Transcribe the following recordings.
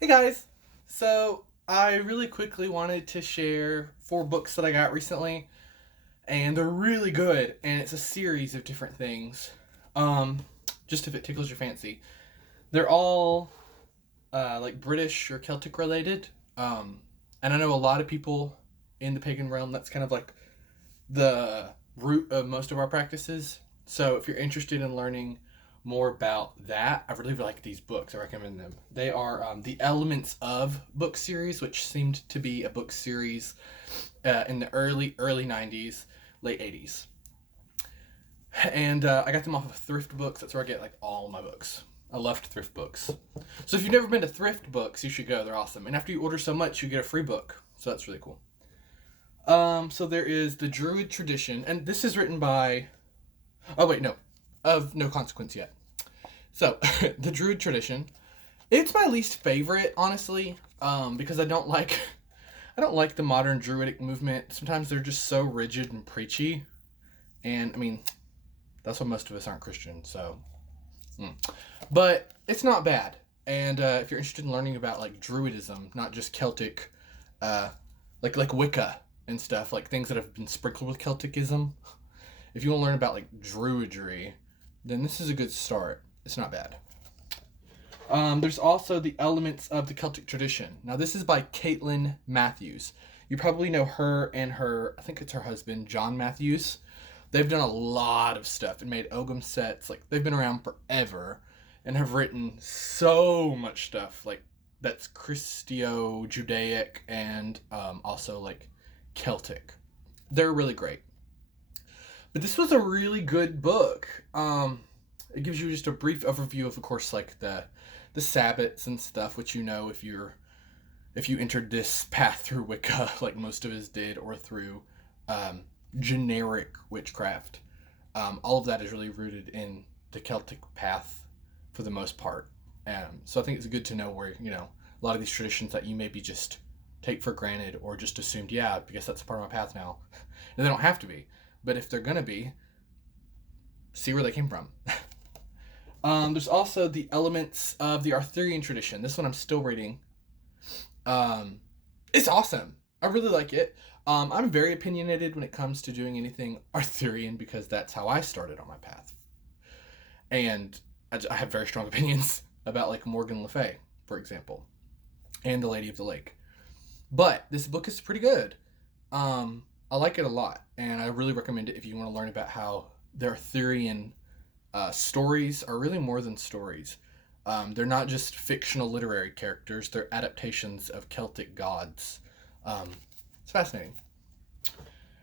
Hey guys! So, I really quickly wanted to share 4 books that I got recently, and they're really good, and it's a series of different things. Um, just if it tickles your fancy. They're all like British or Celtic related, and I know a lot of people in the pagan realm, that's kind of like the root of most of our practices. So if you're interested in learning more about that, I really like these books. I recommend them. They are the Elements of book series, which seemed to be a book series in the early 90s, late 80s. And I got them off of Thrift Books. That's where I get like all my books. I loved Thrift Books. So if you've never been to Thrift Books, you should go. They're awesome. And after you order so much, you get a free book. So that's really cool. So there is the Druid Tradition, and this is written by. Oh wait, no, of no consequence yet. So the Druid Tradition. It's my least favorite, honestly, because I don't like the modern Druidic movement. Sometimes they're just so rigid and preachy, and I mean, that's why most of us aren't Christian. So, but it's not bad. And if you're interested in learning about like Druidism, not just Celtic, uh, like Wicca and stuff, like things that have been sprinkled with Celticism. If you want to learn about like Druidry, then this is a good start. It's not bad. There's also the Elements of the Celtic Tradition. Now this is by Caitlin Matthews. You probably know her and I think it's her husband, John Matthews. They've done a lot of stuff and made Ogum sets. Like they've been around forever and have written so much stuff. Like that's Christo Judaic and also like Celtic. They're really great. But this was a really good book. It gives you just a brief overview of course, like the Sabbats and stuff, which you know if you entered this path through Wicca, like most of us did, or through um, generic witchcraft. All of that is really rooted in the Celtic path for the most part. So I think it's good to know where a lot of these traditions that you maybe just take for granted or just assumed, yeah, because that's a part of my path now. And they don't have to be, but if they're gonna be, see where they came from. There's also the Elements of the Arthurian Tradition. This one I'm still reading. Um, it's awesome. I really like it. I'm very opinionated when it comes to doing anything Arthurian because that's how I started on my path. And I have very strong opinions about like Morgan Le Fay, for example, and the Lady of the Lake. But this book is pretty good. I like it a lot, and I really recommend it if you want to learn about how the Arthurian stories are really more than stories. They're not just fictional literary characters, they're adaptations of Celtic gods. It's fascinating.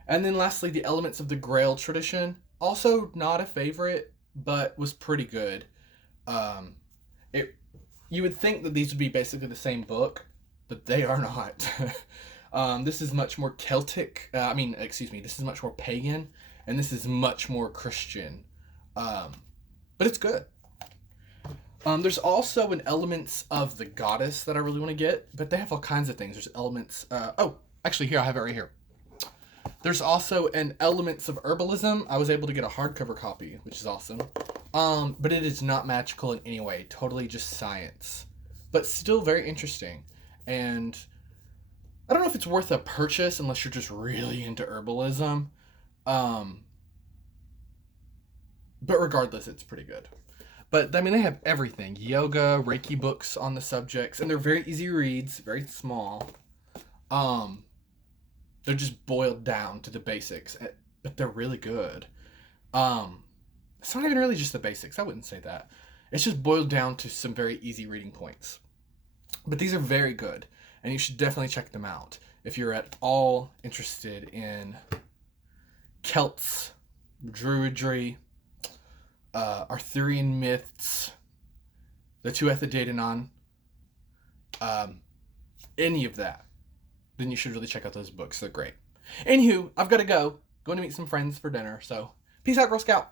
And then lastly, the Elements of the Grail tradition. Also not a favorite, but was pretty good. Um, it You would think that these would be basically the same book, but they are not. This is much more Celtic. Excuse me. This is much more pagan, and this is much more Christian. Um, but it's good. There's also an Elements of the Goddess that I really want to get, but they have all kinds of things. There's elements. Actually, here I have it right here. There's also an Elements of Herbalism. I was able to get a hardcover copy, which is awesome. But it is not magical in any way. Totally just science, but still very interesting. And I don't know if it's worth a purchase unless you're just really into herbalism. Um, but regardless, it's pretty good. But I mean, they have everything: yoga, Reiki books on the subjects, and they're very easy reads, very small. Um, they're just boiled down to the basics, but they're really good. Um, it's not even really just the basics. I wouldn't say that. It's just boiled down to some very easy reading points. But these are very good, and you should definitely check them out if you're at all interested in Celts, Druidry, Arthurian myths, the Tuatha um, any of that, then you should really check out those books. They're great. Anywho, I've got to go. Going to meet some friends for dinner. So, peace out, Girl Scout.